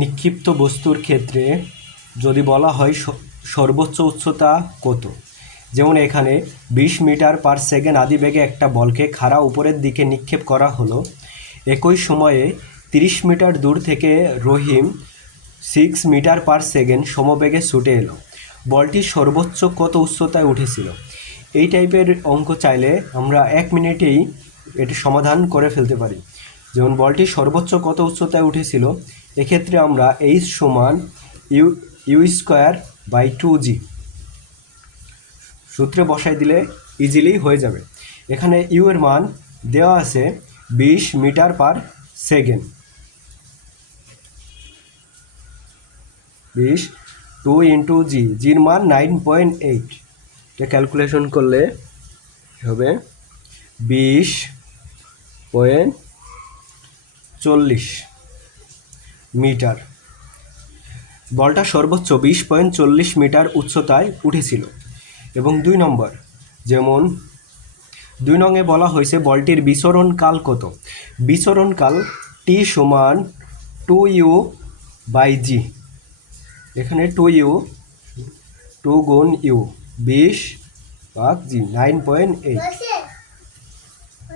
নিক্ষিপ্ত বস্তুর ক্ষেত্রে যদি বলা হয় সর্বোচ্চ উচ্চতা কত, যেমন এখানে 20 মিটার পার সেকেন্ড আদিবেগে একটা বলকে খাড়া উপরের দিকে নিক্ষেপ করা হলো। একই সময়ে 30 মিটার দূর থেকে রহিম 6 মিটার পার সেকেন্ড সমবেগে ছুটে এলো। বলটি সর্বোচ্চ কত উচ্চতায় উঠেছিল? এই টাইপের অঙ্ক চাইলে আমরা 1 মিনিটেই এটি সমাধান করে ফেলতে পারি। যেমন বলটি সর্বোচ্চ কত উচ্চতায় উঠেছিল, এক্ষেত্রে আমরা এইচ সমান ইউ স্কোয়ার বাই 2g সূত্রে বসাই দিলে ইজিলি হয়ে যাবে। এখানে ইউ এর মান দেওয়া আছে 20 মিটার পার সেকেন্ড, 20 2 ইন্টু জির মান 9.8, এটা ক্যালকুলেশন করলে হবে 20.40 মিটার। বলটা সর্বোচ্চ 20.40 মিটার উচ্চতায় উঠেছিল। এবং 2 নম্বর, যেমন 2 নংয়ে বলা হয়েছে বলটির বিচরণকাল কত। বিচরণকাল টি সমান 2u বাই জি। এখানে 2u 2 গুণ ইউ 20 ভাগ জি 9.8।